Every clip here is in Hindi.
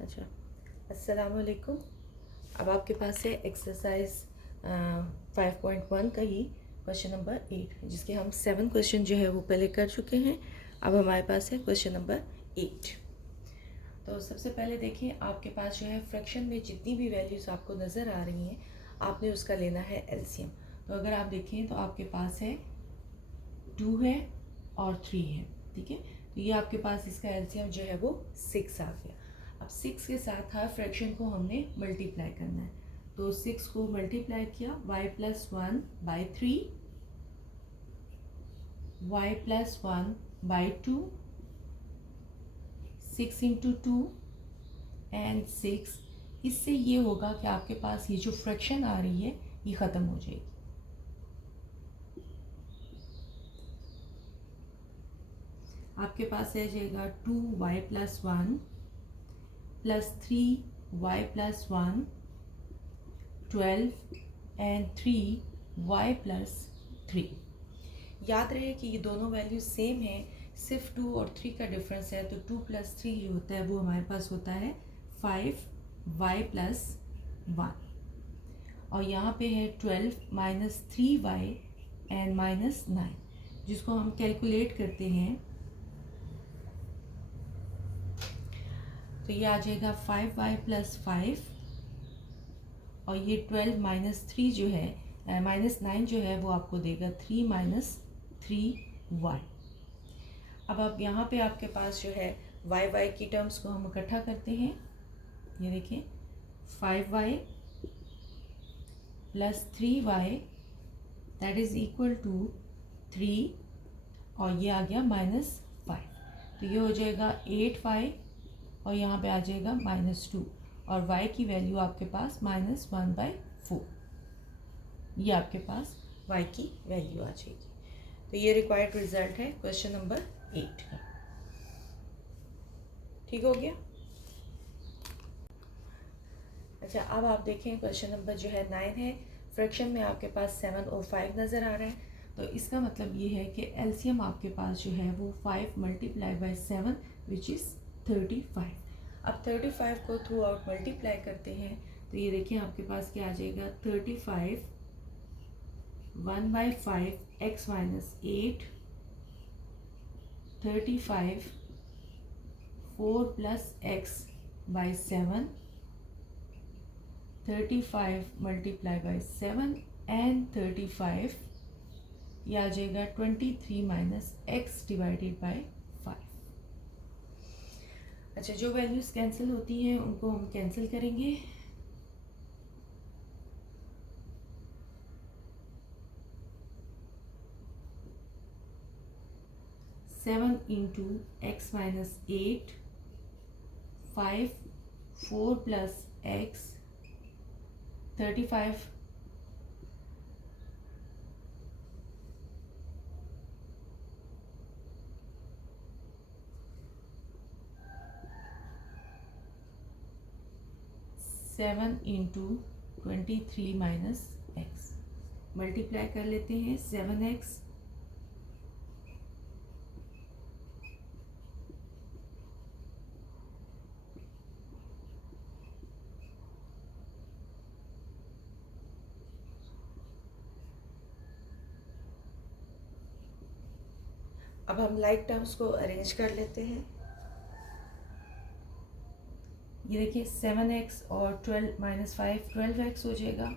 अच्छा, अस्सलाम वालेकुम। अब आपके पास है एक्सरसाइज 5.1 का ही क्वेश्चन नंबर 8, जिसके हम 7 क्वेश्चन जो है वो पहले कर चुके हैं। अब हमारे पास है क्वेश्चन नंबर 8। तो सबसे पहले देखिए, आपके पास जो है फ्रैक्शन में जितनी भी वैल्यूज़ आपको नज़र आ रही हैं, आपने उसका लेना है एलसीएम। तो अगर आप देखें तो आपके पास है 2 है और 3 है, ठीक है। तो ये आपके पास इसका एलसीएम जो है वो 6 आ गया। अब 6 के साथ हर फ्रैक्शन को हमने मल्टीप्लाई करना है। तो 6 को मल्टीप्लाई किया, y+1/3, y+1/2, 6 इंटू 2 एंड 6। इससे ये होगा कि आपके पास ये जो फ्रैक्शन आ रही है ये ख़त्म हो जाएगी। आपके पास रह जाएगा 2y+1 plus 3y+1, 12 and 3y+3। याद रहे कि ये दोनों वैल्यू सेम है, सिर्फ 2 और 3 का डिफरेंस है। तो 2 + 3 जो होता है वो हमारे पास होता है 5y+1, और यहाँ पे है 12 - 3y एंड -9, जिसको हम कैलकुलेट करते हैं तो ये आ जाएगा 5y+5, और ये 12 - 3 जो है -9 जो है वो आपको देगा 3 - 3y। अब आप यहाँ पे आपके पास जो है y की टर्म्स को हम इकट्ठा करते हैं। ये देखिए 5y + 3y that is equal to 3, और ये आ गया -5। तो ये हो जाएगा 8y, और यहाँ पे आ जाएगा -2, और y की वैल्यू आपके पास -1/4। ये आपके पास y की वैल्यू आ जाएगी। तो ये रिक्वायर्ड रिजल्ट है क्वेश्चन नंबर 8 का। ठीक हो गया। अच्छा, अब आप देखें क्वेश्चन नंबर जो है 9 है। फ्रैक्शन में आपके पास 7 और 5 नज़र आ रहा है। तो इसका मतलब ये है कि एलसीएम आपके पास जो है वो 5 × 7 विच इज़ 35। अब 35 को थ्रू आउट मल्टीप्लाई करते हैं तो ये देखिए आपके पास क्या आ जाएगा, 35 1/5 x - 8, 35 4 + x/7, 35 × 7 एंड 35, ये आ जाएगा 23 - x/5। अच्छा, जो वैल्यूज़ कैंसिल होती हैं उनको हम कैंसिल करेंगे। Seven into x - 8, 5 4 + x, 35 7 into 23 - x, multiply कर लेते हैं 7x, अब हम लाइक टर्म्स को अरेंज कर लेते हैं। ये देखिए 7x और 12 - 5 12x हो जाएगा।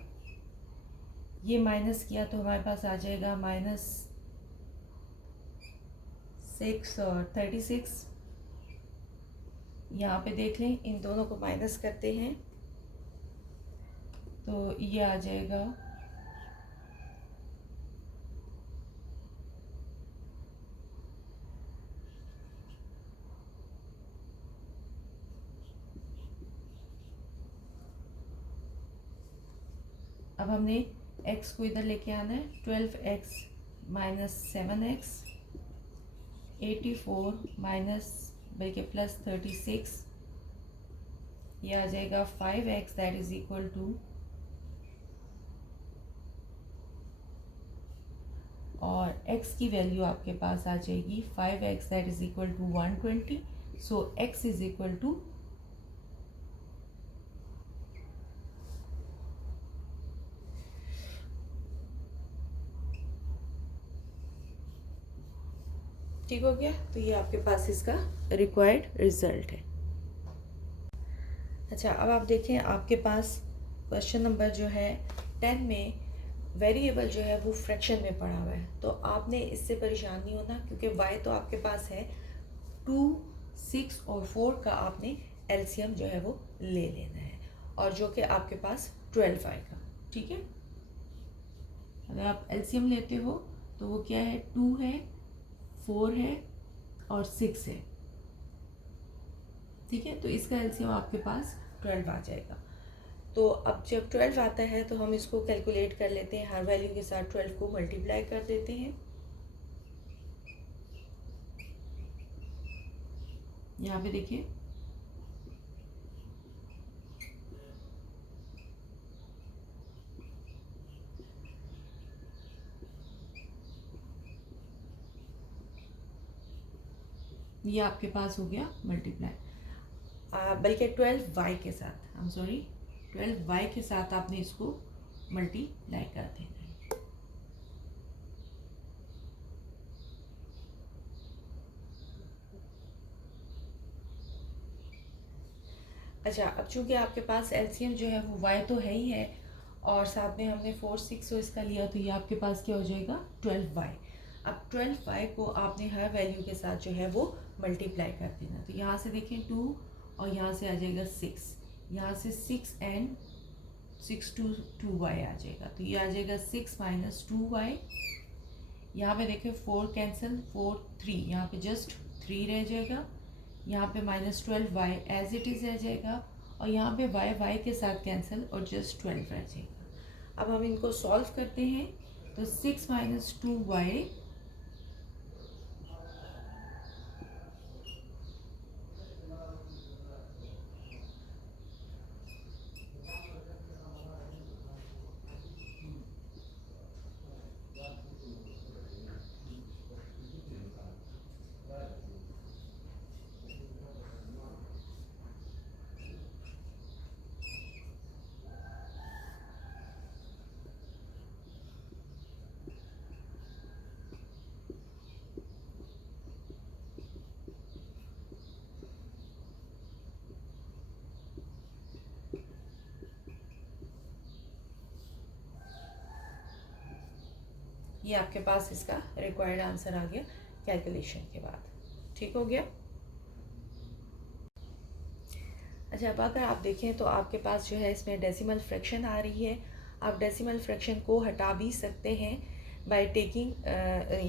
ये माइनस किया तो हमारे पास आ जाएगा -6 और 36। यहाँ पे देख लें, इन दोनों को माइनस करते हैं तो ये आ जाएगा अब हमने x को इधर लेके आना है। 12x - 7x, 84 बल्कि +36, ये आ जाएगा 5x that is equal to, और x की वैल्यू आपके पास आ जाएगी 5x that is equal to 120। So x is equal to ठीक हो गया। तो ये आपके पास इसका रिक्वायर्ड रिजल्ट है। अच्छा, अब आप देखें आपके पास क्वेश्चन नंबर जो है 10 में वेरिएबल जो है वो फ्रैक्शन में पड़ा हुआ है। तो आपने इससे परेशान नहीं होना, क्योंकि y तो आपके पास है 2, 6 और 4 का आपने एलसीएम जो है वो ले लेना है, और जो कि आपके पास 12 आएगा। ठीक है, अगर आप एलसीएम लेते हो तो वो क्या है, 2 है, 4 है और 6 है। ठीक है, तो इसका एलसीएम आपके पास 12 आ जाएगा। तो अब जब 12 आता है तो हम इसको कैलकुलेट कर लेते हैं, हर वैल्यू के साथ 12 को मल्टीप्लाई कर देते हैं। यहाँ पे देखिए, ये आपके पास हो गया मल्टीप्लाई, बल्कि 12y के साथ, आई एम सॉरी, 12y के साथ आपने इसको मल्टीप्लाई कर देना है। अच्छा, अब चूंकि आपके पास एलसीएम जो है वो y तो है ही है, और साथ में हमने 4, 6 इसका लिया, तो ये आपके पास क्या हो जाएगा, 12y। अब 12y को आपने हर वैल्यू के साथ जो है वो मल्टीप्लाई कर देना। तो यहाँ से देखें 2 और यहाँ से आ जाएगा 6, यहाँ से 6 एंड 6 2y आ जाएगा। तो ये आ जाएगा 6 माइनस 2y। यहाँ पे देखें 4 कैंसिल, 4 3, यहाँ पे जस्ट 3 रह जाएगा। यहाँ पे minus 12y as it is रह जाएगा, और यहाँ पे y के साथ कैंसिल और जस्ट 12 रह जाएगा। अब हम इनको सॉल्व करते हैं, तो 6 माइनस 2y ये आपके पास इसका रिक्वायर्ड आंसर आ गया कैलकुलेशन के बाद। ठीक हो गया। अच्छा, अब अगर आप देखें तो आपके पास जो है इसमें डेसिमल फ्रैक्शन आ रही है। आप डेसिमल फ्रैक्शन को हटा भी सकते हैं बाय टेकिंग,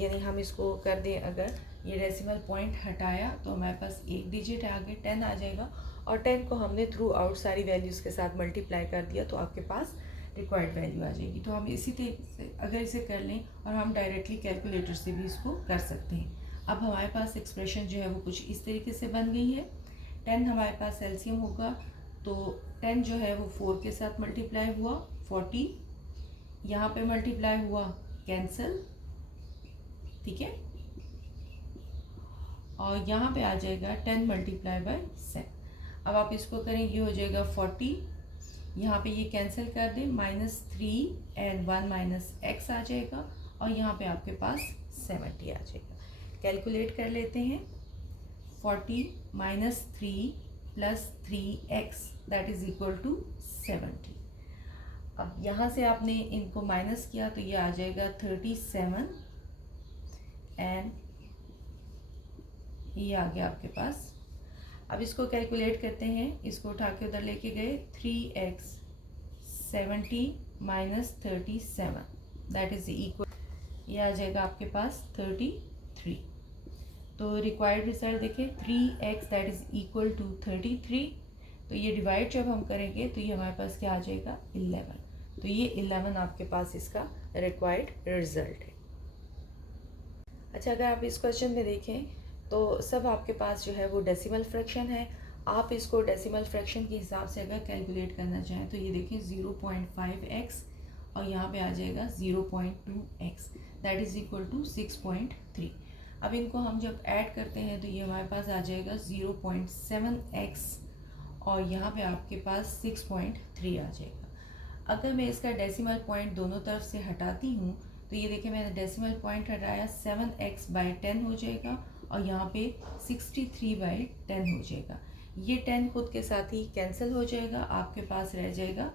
यानी हम इसको कर दें, अगर ये डेसिमल पॉइंट हटाया तो हमारे पास एक डिजिट आगे 10 आ जाएगा, और 10 को हमने थ्रू आउट सारी वैल्यूज़ के साथ मल्टीप्लाई कर दिया तो आपके पास रिक्वायर्ड वैल्यू आ जाएगी। तो हम इसी तरीके से अगर इसे कर लें, और हम डायरेक्टली कैलकुलेटर से भी इसको कर सकते हैं। अब हमारे पास एक्सप्रेशन जो है वो कुछ इस तरीके से बन गई है। 10 हमारे पास एलसीएम होगा, तो 10 जो है वो 4 के साथ मल्टीप्लाई हुआ 40, यहाँ पे मल्टीप्लाई हुआ कैंसल, ठीक है, और यहाँ पे आ जाएगा 10 मल्टीप्लाई बाय 7। अब आप इसको करें, ये हो जाएगा 40, यहाँ पे ये कैंसिल कर दें, -3 एंड 1 माइनस x आ जाएगा, और यहाँ पे आपके पास 70 आ जाएगा। कैलकुलेट कर लेते हैं, 40 minus 3 plus 3x that is equal to 70। अब यहाँ से आपने इनको माइनस किया तो ये आ जाएगा 37, एंड ये आ गया आपके पास। अब इसको कैलकुलेट करते हैं, इसको उठा के उधर लेके गए, 3x 70 minus 37 that is equal, ये आ जाएगा आपके पास 33। तो रिक्वायर्ड रिजल्ट देखें, 3x that is equal to 33। तो ये डिवाइड जब हम करेंगे तो ये हमारे पास क्या आ जाएगा, 11। तो ये 11 आपके पास इसका रिक्वायर्ड रिजल्ट है। अच्छा, अगर आप इस क्वेश्चन में देखें तो सब आपके पास जो है वो डेसिमल फ्रैक्शन है। आप इसको डेसिमल फ्रैक्शन के हिसाब से अगर कैलकुलेट करना चाहें तो ये देखें 0.5x, और यहाँ पे आ जाएगा 0.2x that is equal to 6.3। अब इनको हम जब ऐड करते हैं तो ये हमारे पास आ जाएगा 0.7x, और यहाँ पे आपके पास 6.3 आ जाएगा। अगर मैं इसका डेसिमल पॉइंट दोनों तरफ से हटाती हूँ तो ये देखिए मैंने डेसिमल पॉइंट हटाया, 7x बाई 10 हो जाएगा, और यहाँ पे 63/10 हो जाएगा। ये 10 खुद के साथ ही कैंसिल हो जाएगा, आपके पास रह जाएगा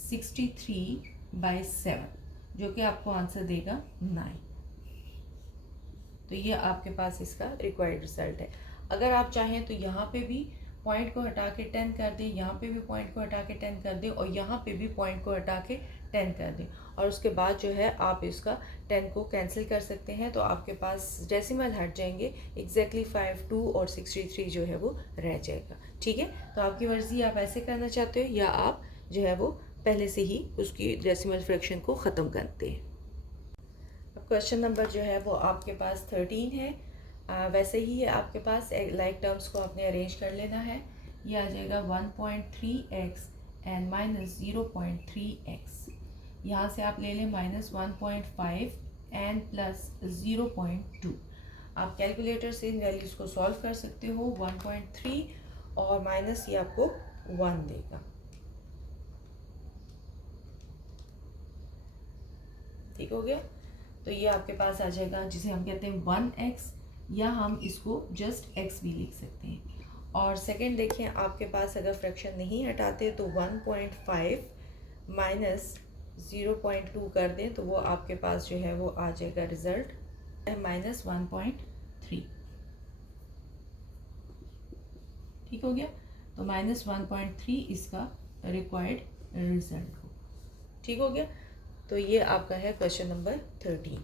63/7, जो कि आपको आंसर देगा 9। तो ये आपके पास इसका रिक्वायर्ड रिजल्ट है। अगर आप चाहें तो यहाँ पे भी पॉइंट को हटा के 10 कर दें, यहाँ पे भी पॉइंट को हटा के 10 कर दें और यहाँ पे भी पॉइंट को हटा के 10 कर दें, और उसके बाद जो है आप इसका 10 को कैंसिल कर सकते हैं। तो आपके पास डेसिमल हट जाएंगे, एग्जैक्टली 5, 2 और 63 जो है वो रह जाएगा। ठीक है, तो आपकी मर्ज़ी, आप ऐसे करना चाहते हो या आप जो है वो पहले से ही उसकी डेसिमल फ्रैक्शन को ख़त्म करते हैं। अब क्वेश्चन नंबर जो है वो आपके पास 13 है। वैसे ही है आपके पास, लाइक टर्म्स को आपने अरेंज कर लेना है। ये आ जाएगा 1.3x एंड माइनस 0.3x। यहाँ से आप ले लें -1.5 एंड प्लस 0.2। आप कैलकुलेटर से इन वैल्यूज़ को सॉल्व कर सकते हो। 1.3 और माइनस ये आपको 1 देगा। ठीक हो गया, तो ये आपके पास आ जाएगा, जिसे हम कहते हैं 1x, या हम इसको जस्ट x भी लिख सकते हैं। और सेकंड देखें, आपके पास अगर फ्रैक्शन नहीं हटाते तो 1.5 माइनस 0.2 कर दें तो वो आपके पास जो है वो आ जाएगा रिज़ल्ट -1.3। ठीक हो गया, तो -1.3 इसका रिक्वायर्ड रिजल्ट हो। ठीक हो गया, तो ये आपका है क्वेश्चन नंबर 13।